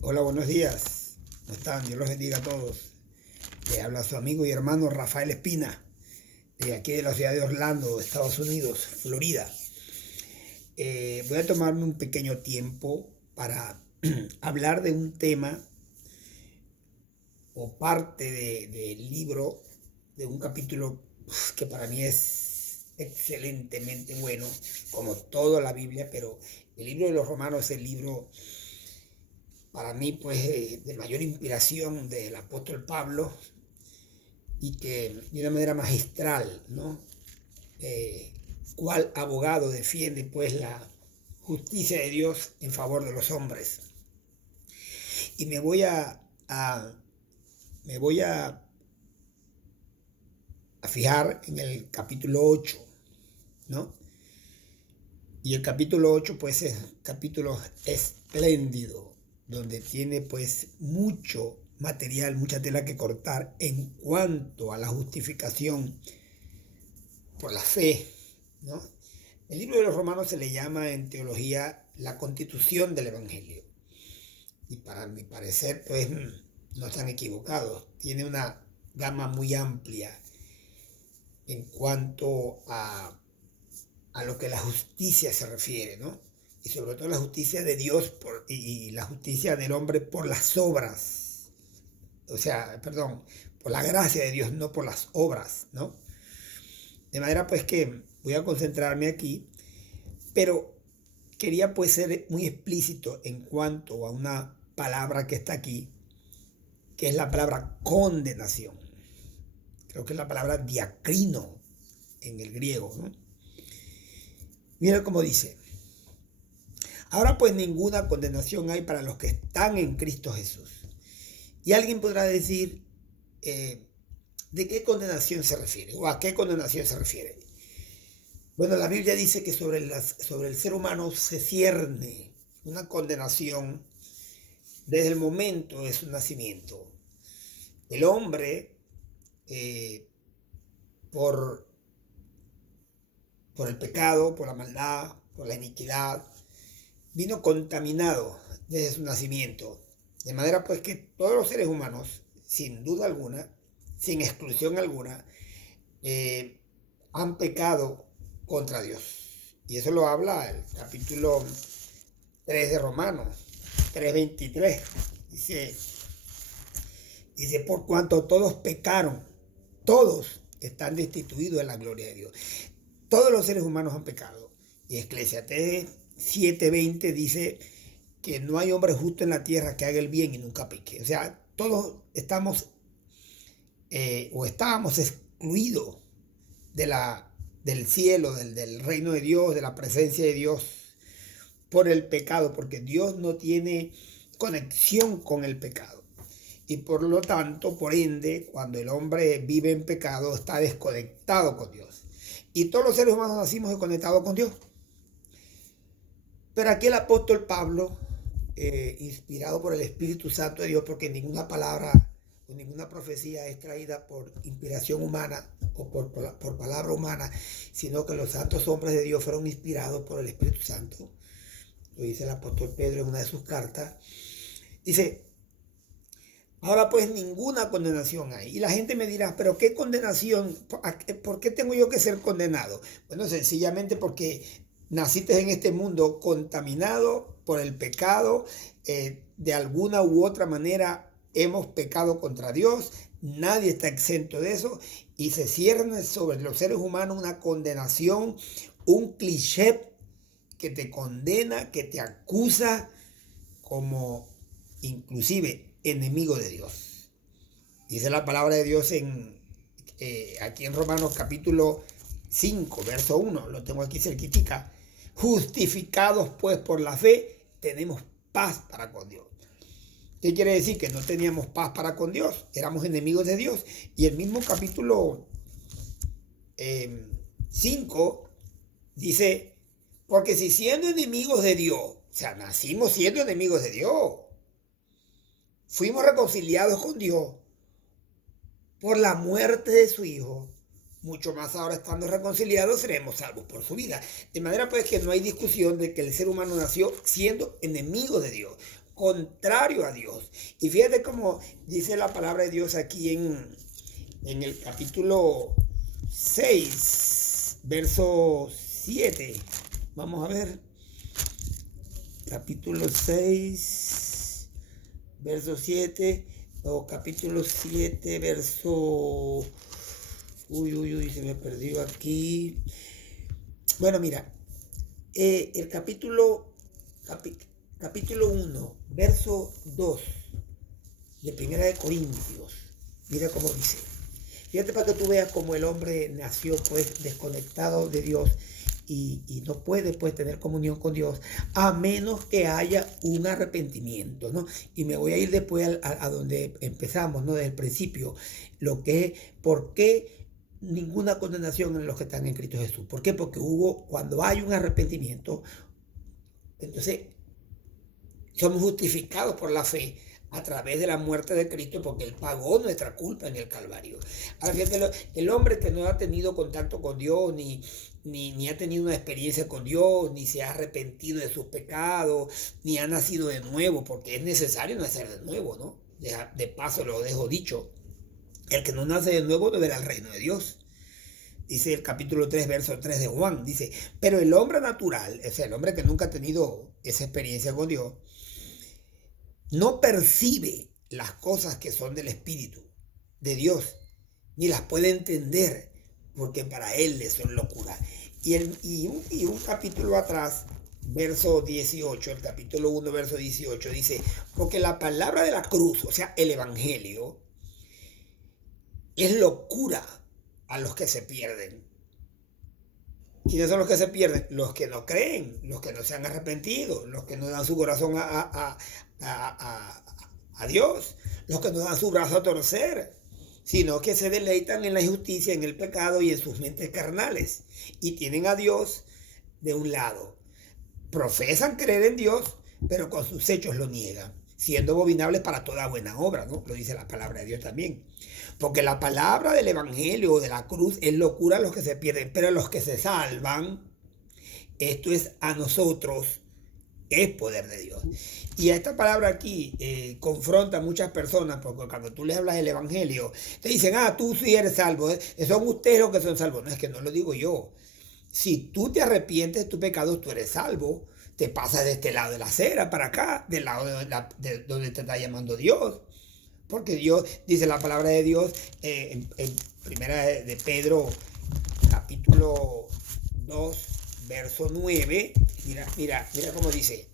Hola, buenos días. ¿Cómo están? Dios los bendiga a todos. Le habla su amigo y hermano Rafael Espina, de aquí de la ciudad de Orlando, Estados Unidos, Florida. Voy a tomarme un pequeño tiempo para hablar de un tema o parte del libro, de un capítulo que para mí es excelentemente bueno, como toda la Biblia, pero el libro de los Romanos es el libro para mí, pues, de mayor inspiración del apóstol Pablo y que de una manera magistral, ¿no? Eh, ¿Cuál abogado defiende, pues, la justicia de Dios en favor de los hombres? Y me voy a fijar en el capítulo 8, ¿no? Y el capítulo 8 pues, es un capítulo espléndido, donde tiene, pues, mucho material, mucha tela que cortar en cuanto a la justificación por la fe, ¿no? El libro de los Romanos se le llama en teología la constitución del Evangelio. Y para mi parecer, pues, no están equivocados. Tiene una gama muy amplia en cuanto a lo que la justicia se refiere, ¿no? Y sobre todo la justicia de Dios y la justicia del hombre por las obras. O sea, perdón, por la gracia de Dios, no por las obras, ¿no? De manera, pues, que voy a concentrarme aquí, pero quería, pues, ser muy explícito en cuanto a una palabra que está aquí, que es la palabra condenación. Creo que es la palabra diacrino en el griego, ¿no? Mira cómo dice: ahora pues ninguna condenación hay para los que están en Cristo Jesús. Y alguien podrá decir, ¿de qué condenación se refiere? ¿O a qué condenación se refiere? Bueno, la Biblia dice que sobre el ser humano se cierne una condenación desde el momento de su nacimiento. El hombre, eh, por, por el pecado, por la maldad, por la iniquidad, vino contaminado desde su nacimiento. De manera, pues, que todos los seres humanos, sin duda alguna, sin exclusión alguna, eh, han pecado contra Dios. Y eso lo habla el capítulo 3 de Romanos, 3:23. Dice, por cuanto todos pecaron, todos están destituidos de la gloria de Dios. Todos los seres humanos han pecado. Y Eclesiastés 7:20 dice que no hay hombre justo en la tierra que haga el bien y nunca peque. O sea, todos estamos o estábamos excluidos del cielo, del reino de Dios, de la presencia de Dios, por el pecado, porque Dios no tiene conexión con el pecado. Y por lo tanto, por ende, cuando el hombre vive en pecado, está desconectado con Dios. Y todos los seres humanos nacimos desconectados con Dios. Pero aquí el apóstol Pablo, inspirado por el Espíritu Santo de Dios, porque ninguna palabra o ninguna profecía es traída por inspiración humana o por palabra humana, sino que los santos hombres de Dios fueron inspirados por el Espíritu Santo. Lo dice el apóstol Pedro en una de sus cartas. Dice, ahora pues ninguna condenación hay. Y la gente me dirá, pero ¿qué condenación? ¿Por qué tengo yo que ser condenado? Bueno, sencillamente porque naciste en este mundo contaminado por el pecado. De alguna u otra manera hemos pecado contra Dios. Nadie está exento de eso. Y se cierne sobre los seres humanos una condenación, un cliché que te condena, que te acusa como inclusive enemigo de Dios. Dice la palabra de Dios aquí en Romanos capítulo 5, verso 1, lo tengo aquí cerquitica. Justificados pues por la fe, tenemos paz para con Dios. ¿Qué quiere decir? Que no teníamos paz para con Dios, éramos enemigos de Dios. Y el mismo capítulo 5 dice, porque si siendo enemigos de Dios, o sea, nacimos siendo enemigos de Dios, fuimos reconciliados con Dios por la muerte de su Hijo, mucho más ahora estando reconciliados seremos salvos por su vida. De manera, pues, que no hay discusión de que el ser humano nació siendo enemigo de Dios. contrario a Dios. Y fíjate cómo dice la palabra de Dios aquí en el capítulo 6, verso 7. Vamos a ver. Capítulo 6, verso 7. O capítulo 7, verso... Uy, se me perdió aquí. Bueno, mira. El capítulo 1, verso 2 de Primera de Corintios. Mira cómo dice. Fíjate para que tú veas cómo el hombre nació pues desconectado de Dios y no puede pues tener comunión con Dios a menos que haya un arrepentimiento, ¿no? Y me voy a ir después a donde empezamos, ¿no? Desde el principio, lo que es, ¿por qué ninguna condenación en los que están en Cristo Jesús? ¿Por qué? Porque cuando hay un arrepentimiento, entonces somos justificados por la fe a través de la muerte de Cristo, porque Él pagó nuestra culpa en el Calvario. Ahora fíjate, el hombre que no ha tenido contacto con Dios, ni ha tenido una experiencia con Dios, ni se ha arrepentido de sus pecados, ni ha nacido de nuevo, porque es necesario nacer de nuevo, ¿no? De paso lo dejo dicho. El que no nace de nuevo no verá el reino de Dios. Dice el capítulo 3, verso 3 de Juan. Dice, pero el hombre natural, es el hombre que nunca ha tenido esa experiencia con Dios, no percibe las cosas que son del Espíritu de Dios, ni las puede entender, porque para él le son locura. Y un capítulo atrás, verso 18, el capítulo 1, verso 18, dice, porque la palabra de la cruz, o sea, el Evangelio, es locura a los que se pierden. ¿Quiénes son los que se pierden? Los que no creen, los que no se han arrepentido, los que no dan su corazón a Dios, los que no dan su brazo a torcer, sino que se deleitan en la injusticia, en el pecado y en sus mentes carnales. Y tienen a Dios de un lado. Profesan creer en Dios, pero con sus hechos lo niegan, siendo abominables para toda buena obra, ¿no? Lo dice la palabra de Dios también. Porque la palabra del Evangelio o de la cruz es locura a los que se pierden, pero a los que se salvan, esto es a nosotros, es poder de Dios. Y esta palabra aquí confronta a muchas personas, porque cuando tú les hablas del Evangelio, te dicen, tú sí eres salvo, son ustedes los que son salvos. No, es que no lo digo yo. Si tú te arrepientes de tus pecados, tú eres salvo. Te pasas de este lado de la acera para acá, del lado de donde te está llamando Dios. Porque Dios, dice la palabra de Dios, en primera de Pedro, capítulo 2, verso 9, mira cómo dice.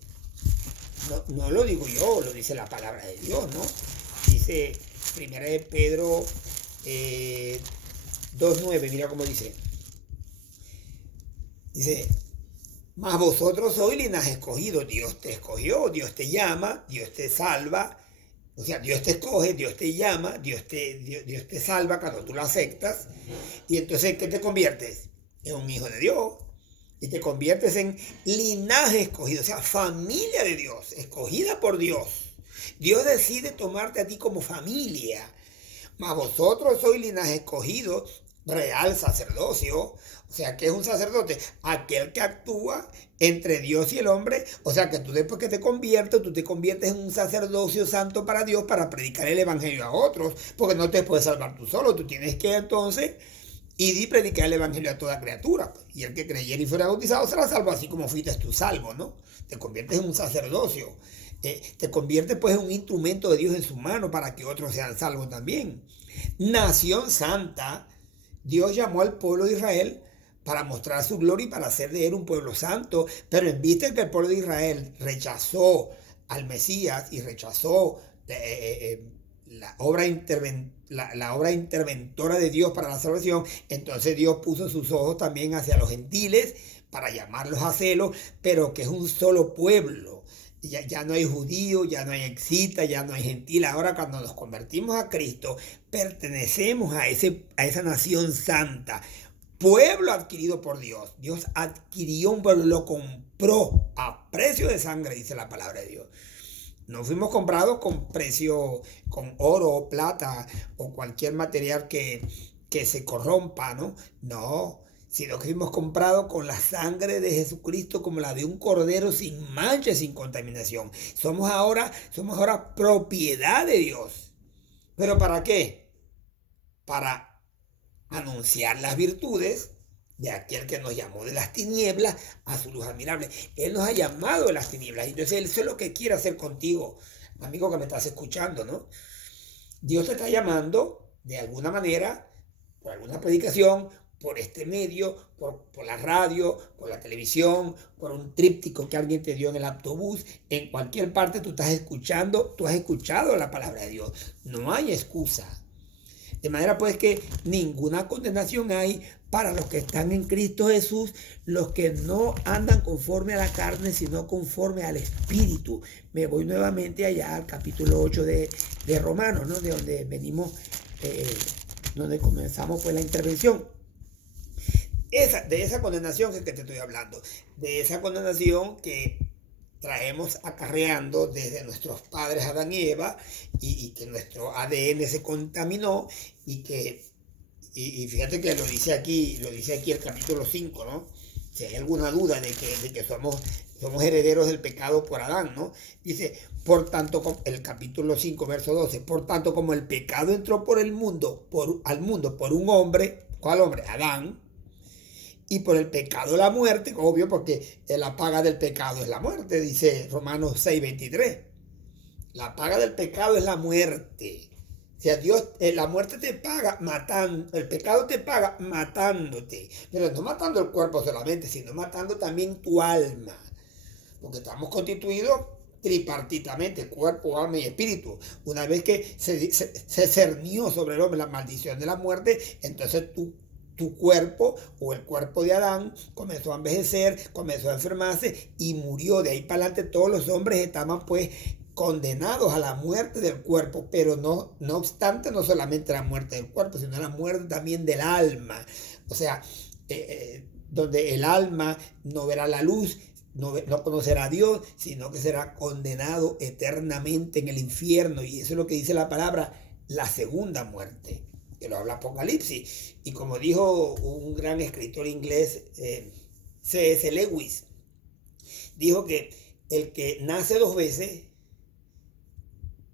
No lo digo yo, lo dice la palabra de Dios, ¿no? Dice primera de Pedro 2:9, mira cómo dice. Dice, mas vosotros sois linaje escogido, Dios te escogió, Dios te llama, Dios te salva. O sea, Dios te escoge, Dios te llama, Dios te salva cuando tú lo aceptas. Y entonces, ¿qué te conviertes? En un hijo de Dios. Y te conviertes en linaje escogido, o sea, familia de Dios, escogida por Dios. Dios decide tomarte a ti como familia. Mas vosotros sois linaje escogido, real sacerdocio. O sea, ¿qué es un sacerdote? Aquel que actúa entre Dios y el hombre. O sea, que tú después que te conviertes, tú te conviertes en un sacerdocio santo para Dios para predicar el evangelio a otros. Porque no te puedes salvar tú solo. Tú tienes que entonces ir y predicar el evangelio a toda criatura. Y el que creyera y fuera bautizado será salvo, así como fuiste tú salvo, ¿no? Te conviertes en un sacerdocio. Te conviertes pues en un instrumento de Dios en su mano para que otros sean salvos también. Nación santa. Dios llamó al pueblo de Israel para mostrar su gloria y para hacer de él un pueblo santo, pero en vista de que el pueblo de Israel rechazó al Mesías y rechazó la obra interventora de Dios para la salvación, entonces Dios puso sus ojos también hacia los gentiles para llamarlos a celo, pero que es un solo pueblo. Ya no hay judío, ya no hay exita, ya no hay gentil. Ahora cuando nos convertimos a Cristo, pertenecemos a esa nación santa, pueblo adquirido por Dios. Dios adquirió un pueblo, lo compró a precio de sangre, dice la palabra de Dios. No fuimos comprados con precio, con oro, plata o cualquier material que se corrompa, ¿no? No, sino que fuimos comprados con la sangre de Jesucristo como la de un cordero sin mancha y sin contaminación. Somos ahora propiedad de Dios. ¿Pero para qué? Para anunciar las virtudes de aquel que nos llamó de las tinieblas a su luz admirable. Él nos ha llamado de las tinieblas. Entonces Él es lo que quiere hacer contigo, amigo que me estás escuchando, ¿no? Dios te está llamando de alguna manera, por alguna predicación, por este medio, por la radio, por la televisión, por un tríptico que alguien te dio en el autobús. En cualquier parte tú estás escuchando, tú has escuchado la palabra de Dios. No hay excusa. De manera pues que ninguna condenación hay para los que están en Cristo Jesús, los que no andan conforme a la carne, sino conforme al Espíritu. Me voy nuevamente allá al capítulo 8 de Romanos, ¿no? De donde venimos, donde comenzamos pues la intervención. De esa condenación que te estoy hablando, de esa condenación que traemos acarreando desde nuestros padres Adán y Eva, y que nuestro ADN se contaminó, y fíjate que lo dice aquí el capítulo 5, ¿no? Si hay alguna duda de que somos herederos del pecado por Adán, ¿no? Dice, por tanto, el capítulo 5, verso 12, por tanto, como el pecado entró al mundo por un hombre, ¿cuál hombre? Adán. Y por el pecado la muerte, obvio, porque la paga del pecado es la muerte, dice Romanos 6:23. La paga del pecado es la muerte. O sea, Dios, la muerte te paga matando, el pecado te paga matándote. Pero no matando el cuerpo solamente, sino matando también tu alma. Porque estamos constituidos tripartitamente, cuerpo, alma y espíritu. Una vez que se cernió sobre el hombre la maldición de la muerte, entonces tu cuerpo o el cuerpo de Adán comenzó a envejecer, comenzó a enfermarse y murió. De ahí para adelante todos los hombres estaban pues condenados a la muerte del cuerpo, pero no obstante, no solamente la muerte del cuerpo, sino la muerte también del alma. O sea, donde el alma no verá la luz, no conocerá a Dios, sino que será condenado eternamente en el infierno. Y eso es lo que dice la palabra, la segunda muerte, que lo habla Apocalipsis. Y como dijo un gran escritor inglés, C.S. Lewis, dijo que el que nace dos veces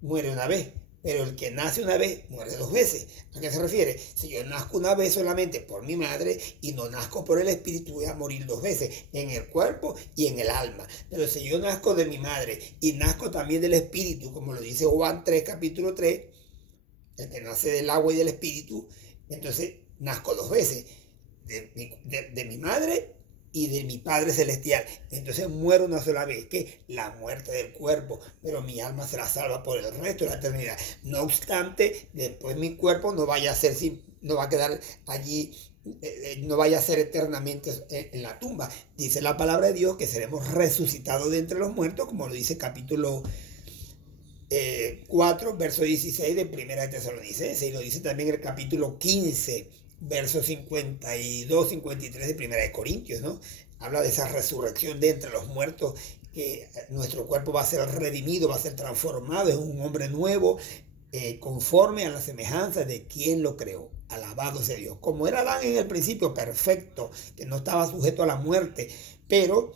muere una vez, pero el que nace una vez muere dos veces. ¿A qué se refiere? Si yo nazco una vez solamente por mi madre y no nazco por el espíritu, voy a morir dos veces, en el cuerpo y en el alma. Pero si yo nazco de mi madre y nazco también del espíritu, como lo dice Juan 3, capítulo 3, el que nace del agua y del espíritu, entonces nazco dos veces, de mi madre y de mi Padre Celestial. Entonces muero una sola vez, que la muerte del cuerpo, pero mi alma será salva por el resto de la eternidad. No obstante, después mi cuerpo no vaya a quedar allí, no vaya a ser eternamente en la tumba. Dice la palabra de Dios que seremos resucitados de entre los muertos, como lo dice capítulo 4, verso 16 de Primera de Tesalonicenses, y lo dice también el capítulo 15, verso 52, 53 de Primera de Corintios, ¿no? Habla de esa resurrección de entre los muertos, que nuestro cuerpo va a ser redimido, va a ser transformado, es un hombre nuevo, conforme a la semejanza de quien lo creó. Alabado sea Dios. Como era Adán en el principio, perfecto, que no estaba sujeto a la muerte, pero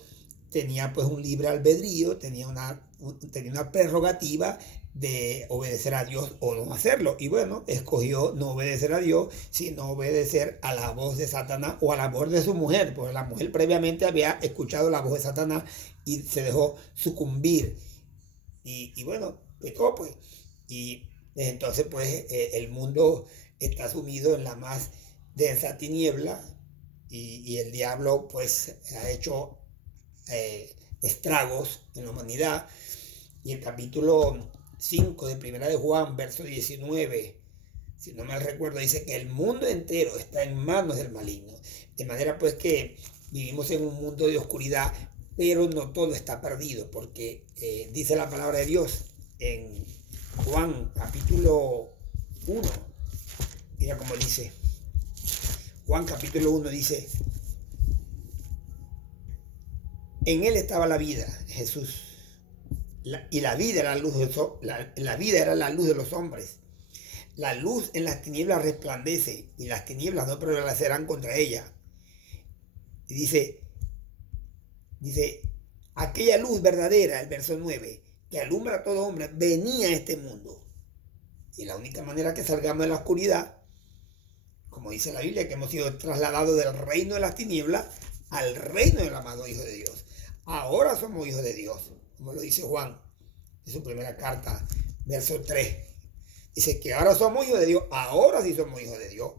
tenía pues un libre albedrío, tenía una prerrogativa de obedecer a Dios o no hacerlo. Y bueno, escogió no obedecer a Dios, sino obedecer a la voz de Satanás o a la voz de su mujer, porque la mujer previamente había escuchado la voz de Satanás y se dejó sucumbir. Y bueno, pecó pues. Y entonces pues el mundo está sumido en la más densa tiniebla, y el diablo pues ha hecho estragos en la humanidad. Y el capítulo 5 de Primera de Juan, verso 19, si no mal recuerdo, dice que el mundo entero está en manos del maligno. De manera pues que vivimos en un mundo de oscuridad, pero no todo está perdido, porque dice la palabra de Dios en Juan capítulo 1. Mira cómo dice. Juan capítulo 1 dice: en él estaba la vida, Jesús, y la vida era la vida era la luz de los hombres. La luz en las tinieblas resplandece, y las tinieblas no prevalecerán contra ella. Y dice, aquella luz verdadera, el verso 9, que alumbra a todo hombre, venía a este mundo. Y la única manera que salgamos de la oscuridad, como dice la Biblia, que hemos sido trasladados del reino de las tinieblas al reino del amado Hijo de Dios. Ahora somos hijos de Dios, como lo dice Juan en su primera carta, verso 3. Dice que ahora somos hijos de Dios, ahora sí somos hijos de Dios.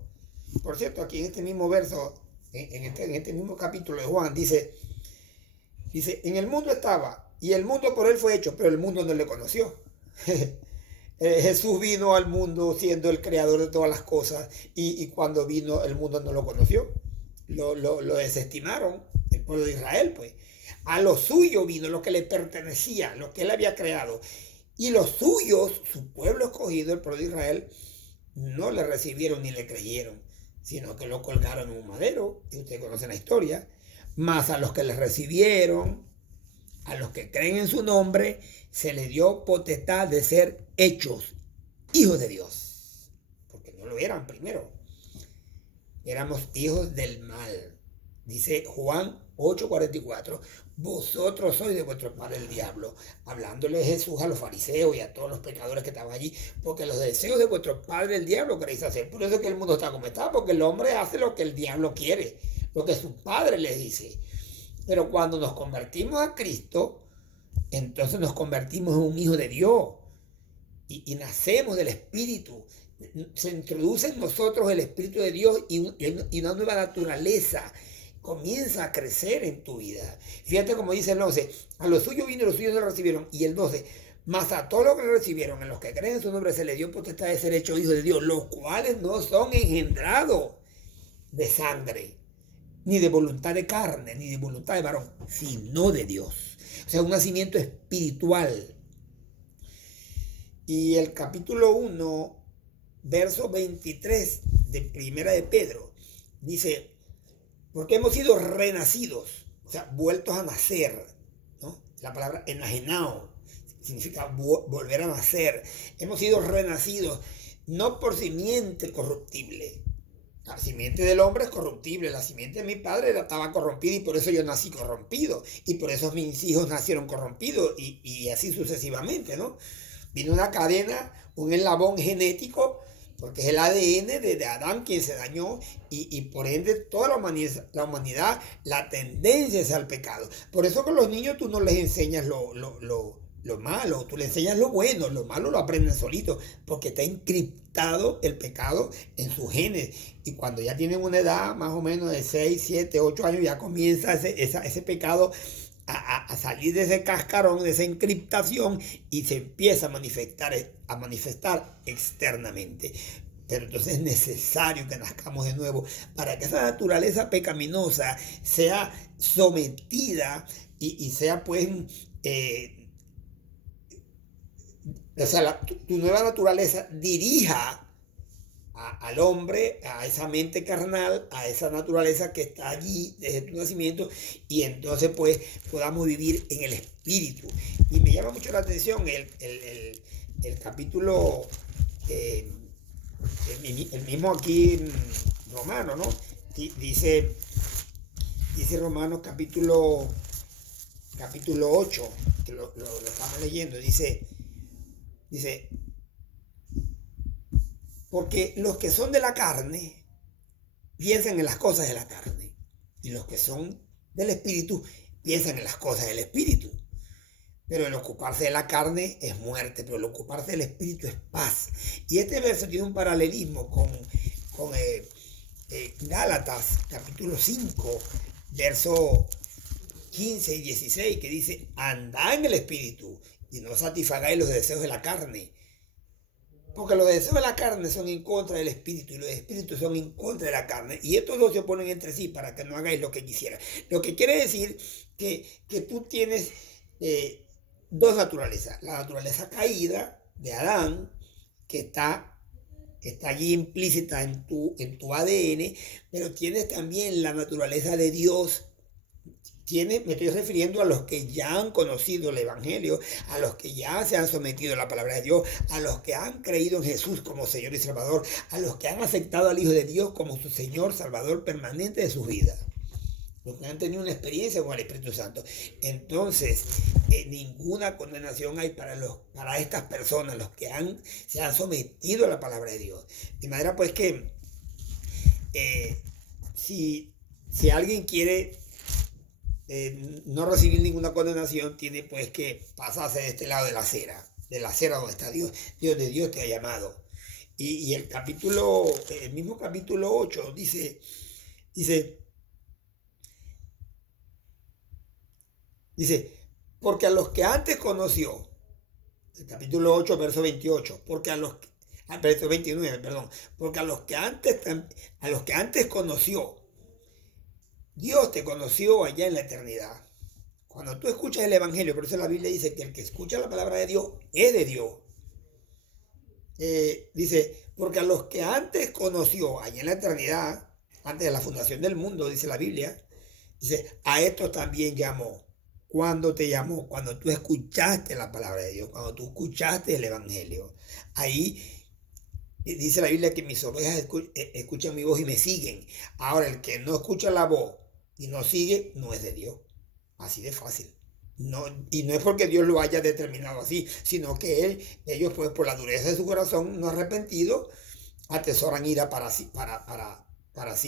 Por cierto, aquí en este mismo verso, en este mismo capítulo de Juan, dice, en el mundo estaba, y el mundo por él fue hecho, pero el mundo no le conoció. Jesús vino al mundo siendo el creador de todas las cosas, y cuando vino el mundo no lo conoció. Lo desestimaron, el pueblo de Israel, pues. A lo suyo vino, lo que le pertenecía, lo que él había creado. Y los suyos, su pueblo escogido, el pueblo de Israel, no le recibieron ni le creyeron, sino que lo colgaron en un madero, y ustedes conocen la historia. Mas a los que le recibieron, a los que creen en su nombre, se les dio potestad de ser hechos hijos de Dios. Porque no lo eran primero. Éramos hijos del mal. Dice Juan 8:44, vosotros sois de vuestro padre el diablo. Hablándole Jesús a los fariseos y a todos los pecadores que estaban allí, porque los deseos de vuestro padre el diablo queréis hacer. Por eso es que el mundo está como está, porque el hombre hace lo que el diablo quiere, lo que su padre le dice. Pero cuando nos convertimos a Cristo, entonces nos convertimos en un hijo de Dios y nacemos del Espíritu. Se introduce en nosotros el Espíritu de Dios y una nueva naturaleza comienza a crecer en tu vida. Fíjate como dice el 11, a los suyos vino y los suyos no lo recibieron. Y el 12, mas a todos los que lo recibieron, en los que creen en su nombre, se les dio potestad de ser hechos hijos de Dios, los cuales no son engendrados de sangre, ni de voluntad de carne, ni de voluntad de varón, sino de Dios. O sea, un nacimiento espiritual. Y el capítulo 1, verso 23 de Primera de Pedro, dice, porque hemos sido renacidos, o sea, vueltos a nacer, ¿no? La palabra enajenado significa volver a nacer. Hemos sido renacidos, no por simiente corruptible. La simiente del hombre es corruptible, la simiente de mi padre estaba corrompida y por eso yo nací corrompido, y por eso mis hijos nacieron corrompidos, y así sucesivamente, ¿no? Vino una cadena, un eslabón genético, porque es el ADN de Adán quien se dañó, y por ende toda la humanidad, la tendencia es al pecado. Por eso con los niños tú no les enseñas lo malo, tú les enseñas lo bueno, lo malo lo aprenden solito, porque está encriptado el pecado en sus genes. Y cuando ya tienen una edad más o menos de 6, 7, 8 años, ya comienza ese pecado a salir de ese cascarón, de esa encriptación, y se empieza a manifestar externamente. Pero entonces es necesario que nazcamos de nuevo para que esa naturaleza pecaminosa sea sometida y sea pues, o sea, tu nueva naturaleza dirija al hombre, a esa mente carnal, a esa naturaleza que está allí desde tu nacimiento, y entonces pues podamos vivir en el Espíritu. Y me llama mucho la atención el capítulo, el mismo aquí Romano, ¿no? Dice Romanos capítulo 8, que lo estamos leyendo, dice, porque los que son de la carne piensan en las cosas de la carne, y los que son del Espíritu piensan en las cosas del Espíritu. Pero el ocuparse de la carne es muerte, pero el ocuparse del Espíritu es paz. Y este verso tiene un paralelismo con Gálatas capítulo 5, verso 15 y 16, que dice, andad en el Espíritu y no satisfagáis los deseos de la carne. Porque los deseos de la carne son en contra del Espíritu, y los espíritus son en contra de la carne. Y estos dos se oponen entre sí para que no hagáis lo que quisieran. Lo que quiere decir que tú tienes dos naturalezas. La naturaleza caída de Adán, que está allí implícita en tu ADN, pero tienes también la naturaleza de Dios. Me estoy refiriendo a los que ya han conocido el Evangelio, a los que ya se han sometido a la palabra de Dios, a los que han creído en Jesús como Señor y Salvador, a los que han aceptado al Hijo de Dios como su Señor, Salvador permanente de sus vidas. los que han tenido una experiencia con el Espíritu Santo. Entonces, ninguna condenación hay para estas personas, los que se han sometido a la palabra de Dios. De manera pues que si alguien quiere no recibir ninguna condenación, tiene pues que pasarse de este lado de la acera donde está Dios, donde Dios te ha llamado. Y el mismo capítulo 8 dice, porque a los que antes conoció, el capítulo 8, verso 28, verso 29, perdón, porque a los que antes conoció, Dios te conoció allá en la eternidad. Cuando tú escuchas el Evangelio, por eso la Biblia dice que el que escucha la palabra de Dios es de Dios. Dice, porque a los que antes conoció allá en la eternidad, antes de la fundación del mundo, dice la Biblia, dice, a estos también llamó. ¿Cuándo te llamó? Cuando tú escuchaste la palabra de Dios, cuando tú escuchaste el Evangelio. Ahí dice la Biblia que mis ovejas escuchan mi voz y me siguen. Ahora, el que no escucha la voz y no sigue, no es de Dios. Así de fácil. No, y no es porque Dios lo haya determinado así, sino que ellos pues por la dureza de su corazón no arrepentido, atesoran ira para sí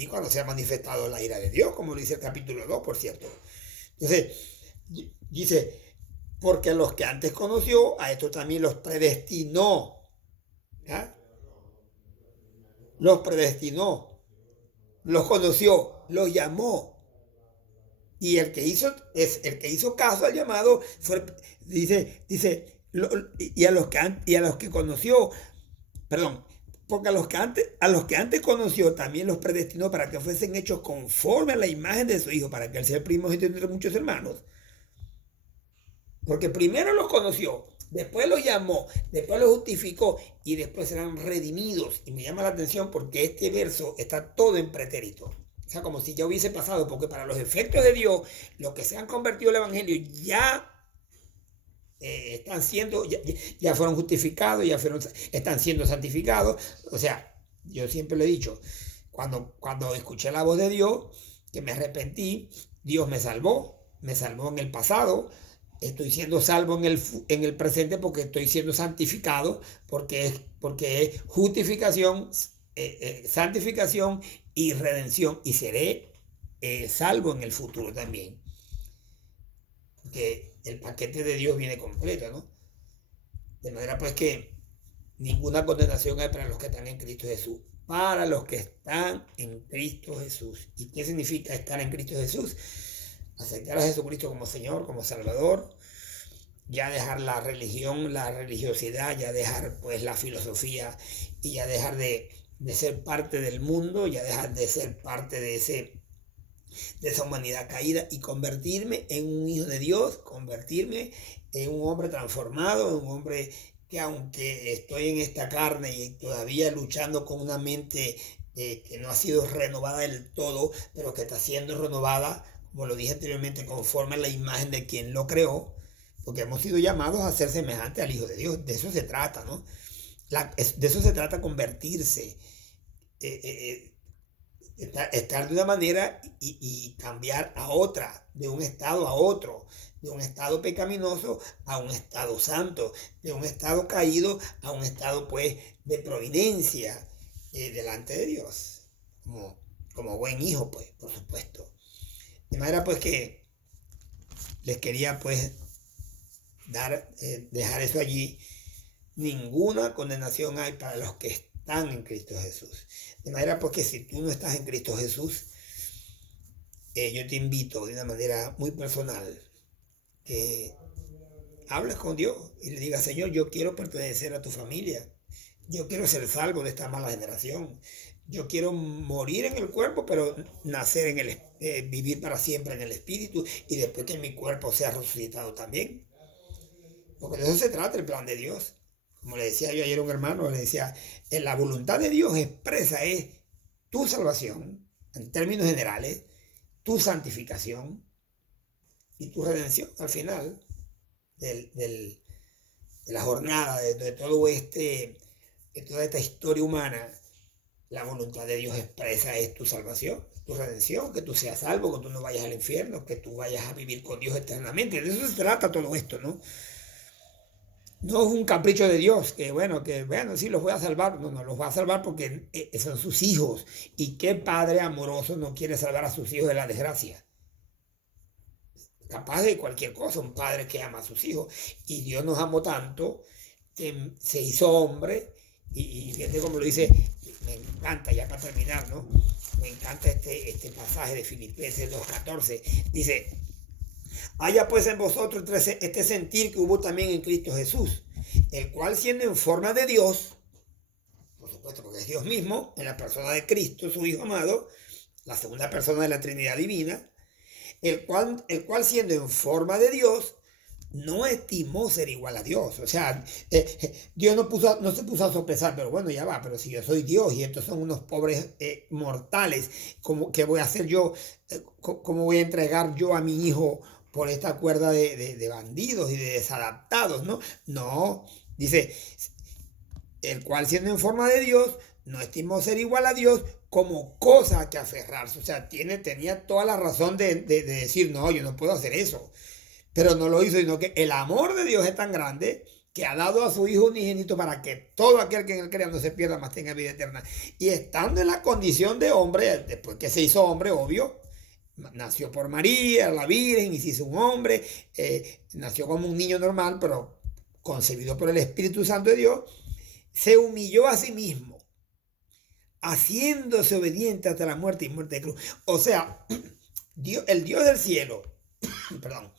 cuando se ha manifestado la ira de Dios, como dice el capítulo 2, por cierto. Entonces, dice, porque a los que antes conoció, a estos también los predestinó. ¿Ya? Los predestinó, los conoció, los llamó. Y el que hizo caso al llamado dice, y a los que conoció, perdón, porque a los que antes conoció también los predestinó para que fuesen hechos conforme a la imagen de su Hijo, para que él sea el primogénito entre muchos hermanos. Porque primero los conoció, después los llamó, después los justificó y después serán redimidos. Y me llama la atención porque este verso está todo en pretérito. O sea, como si ya hubiese pasado, porque para los efectos de Dios, los que se han convertido al Evangelio ya están siendo, ya fueron justificados, están siendo santificados. O sea, yo siempre lo he dicho, cuando escuché la voz de Dios, que me arrepentí, Dios me salvó en el pasado. Estoy siendo salvo en el presente porque estoy siendo santificado, porque es justificación, santificación y redención, y seré salvo en el futuro también. Porque el paquete de Dios viene completo, ¿no? De manera pues que ninguna condenación hay para los que están en Cristo Jesús. Para los que están en Cristo Jesús. ¿Y qué significa estar en Cristo Jesús? Aceptar a Jesucristo como Señor, como Salvador, ya dejar la religión, la religiosidad, ya dejar pues la filosofía y ya dejar de ser parte del mundo, ya dejar de ser parte de esa humanidad caída y convertirme en un hijo de Dios, convertirme en un hombre transformado, en un hombre que aunque estoy en esta carne y todavía luchando con una mente que no ha sido renovada del todo, pero que está siendo renovada, como lo dije anteriormente, conforme a la imagen de quien lo creó, porque hemos sido llamados a ser semejantes al Hijo de Dios. De eso se trata, ¿no? De eso se trata, convertirse, estar de una manera y cambiar a otra, de un estado a otro, de un estado pecaminoso a un estado santo, de un estado caído a un estado pues de providencia delante de Dios, como buen hijo, pues, por supuesto. De manera pues que les quería pues dejar eso allí. Ninguna condenación hay para los que están en Cristo Jesús. De manera pues que si tú no estás en Cristo Jesús, yo te invito de una manera muy personal que hables con Dios y le digas: Señor, yo quiero pertenecer a tu familia, yo quiero ser salvo de esta mala generación, yo quiero morir en el cuerpo, pero nacer vivir para siempre en el espíritu, y después que mi cuerpo sea resucitado también. Porque de eso se trata el plan de Dios. Como le decía yo ayer a un hermano, le decía, la voluntad de Dios expresa es tu salvación, en términos generales, tu santificación y tu redención al final de la jornada, de toda esta historia humana. La voluntad de Dios expresa es tu salvación, tu redención, que tú seas salvo, que tú no vayas al infierno, que tú vayas a vivir con Dios eternamente. De eso se trata todo esto, ¿no? No es un capricho de Dios, que bueno, sí, los voy a salvar. No, no, los va a salvar porque son sus hijos. ¿Y qué padre amoroso no quiere salvar a sus hijos de la desgracia? Capaz de cualquier cosa, un padre que ama a sus hijos. Y Dios nos amó tanto que se hizo hombre. Y fíjate cómo lo dice, me encanta, ya para terminar, ¿no? Me encanta este pasaje de Filipenses 2:14. Dice, haya pues en vosotros este sentir que hubo también en Cristo Jesús, el cual siendo en forma de Dios, por supuesto porque es Dios mismo, en la persona de Cristo, su Hijo amado, la segunda persona de la Trinidad Divina, el cual siendo en forma de Dios, no estimó ser igual a Dios. O sea, Dios no se puso a sopesar, pero bueno, ya va, pero si yo soy Dios y estos son unos pobres mortales, ¿qué voy a hacer yo? ¿Cómo voy a entregar yo a mi hijo por esta cuerda de bandidos y de desadaptados? No, no, dice, el cual siendo en forma de Dios, no estimó ser igual a Dios como cosa a que aferrarse. O sea, tenía toda la razón de decir, no, yo no puedo hacer eso. Pero no lo hizo, sino que el amor de Dios es tan grande que ha dado a su Hijo unigénito para que todo aquel que en él crea no se pierda, mas tenga vida eterna. Y estando en la condición de hombre, después que se hizo hombre, obvio, nació por María, la Virgen, y se hizo un hombre, nació como un niño normal, pero concebido por el Espíritu Santo de Dios, se humilló a sí mismo, haciéndose obediente hasta la muerte y muerte de cruz. O sea, el Dios del cielo, perdón,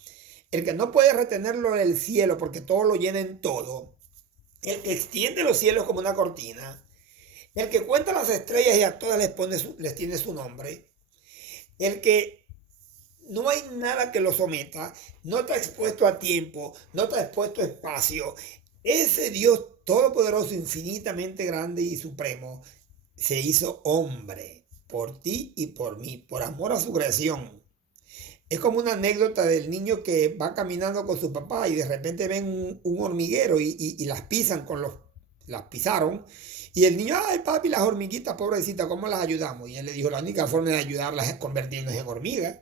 el que no puede retenerlo en el cielo porque todo lo llena en todo, el que extiende los cielos como una cortina, el que cuenta las estrellas y a todas les tiene su nombre, el que no hay nada que lo someta, no está expuesto a tiempo, no está expuesto a espacio. Ese Dios todopoderoso, infinitamente grande y supremo, se hizo hombre por ti y por mí, por amor a su creación. Es como una anécdota del niño que va caminando con su papá y de repente ven un hormiguero y las pisan las pisaron. Y el niño, ay papi, las hormiguitas, pobrecitas, ¿cómo las ayudamos? Y él le dijo, la única forma de ayudarlas es convirtiéndose en hormigas.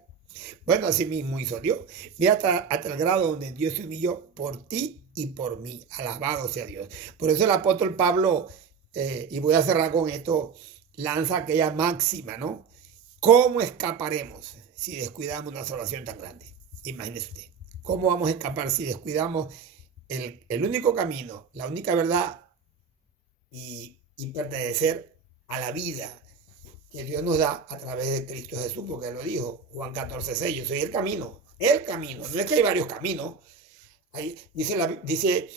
Bueno, así mismo hizo Dios. Mira hasta el grado donde Dios se humilló por ti y por mí. Alabado sea Dios. Por eso el apóstol Pablo, y voy a cerrar con esto, lanza aquella máxima, ¿no? ¿Cómo escaparemos si descuidamos una salvación tan grande? Imagínese usted. ¿Cómo vamos a escapar si descuidamos el único camino, la única verdad y pertenecer a la vida que Dios nos da a través de Cristo Jesús? Porque lo dijo Juan 14:6, yo soy el camino, no es que hay varios caminos. Dice,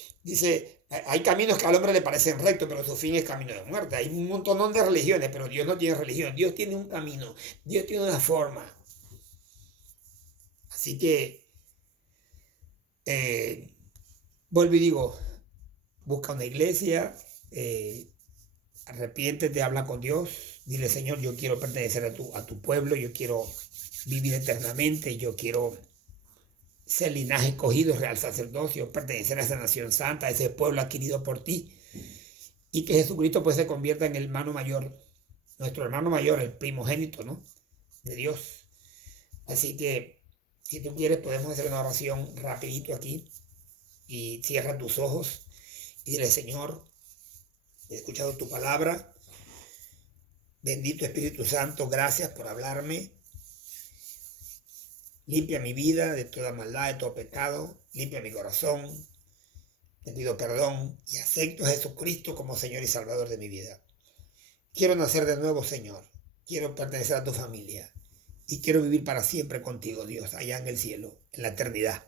hay caminos que al hombre le parecen rectos, pero su fin es camino de muerte. Hay un montón de religiones, pero Dios no tiene religión. Dios tiene un camino, Dios tiene una forma. Así que, vuelvo y digo, busca una iglesia, arrepiéntete, habla con Dios, dile, Señor, yo quiero pertenecer a tu pueblo, yo quiero vivir eternamente, yo quiero ser linaje escogido, real sacerdocio, pertenecer a esa nación santa, a ese pueblo adquirido por ti, y que Jesucristo pues se convierta en el hermano mayor, nuestro hermano mayor, el primogénito, ¿no? De Dios. Así que, si tú quieres, podemos hacer una oración rapidito aquí, y cierra tus ojos, y dile, Señor, he escuchado tu palabra, bendito Espíritu Santo, gracias por hablarme. Limpia mi vida de toda maldad, de todo pecado. Limpia mi corazón. Te pido perdón y acepto a Jesucristo como Señor y Salvador de mi vida. Quiero nacer de nuevo, Señor. Quiero pertenecer a tu familia. Y quiero vivir para siempre contigo, Dios, allá en el cielo, en la eternidad.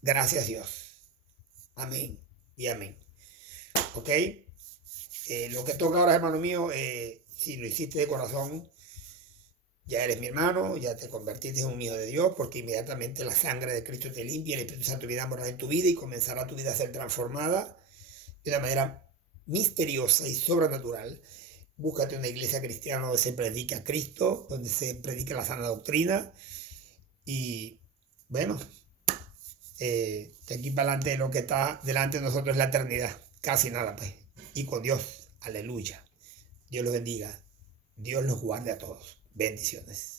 Gracias, Dios. Amén y amén. ¿Ok? Lo que toca ahora, hermano mío, si lo hiciste de corazón, ya eres mi hermano, ya te convertiste en un hijo de Dios, porque inmediatamente la sangre de Cristo te limpia, el Espíritu Santo viene a morar en tu vida y comenzará tu vida a ser transformada de una manera misteriosa y sobrenatural. Búscate una iglesia cristiana donde se predica a Cristo, donde se predica la sana doctrina. Y bueno, de aquí para adelante lo que está delante de nosotros es la eternidad. Casi nada, pues. Y con Dios, aleluya. Dios los bendiga. Dios los guarde a todos. Bendiciones.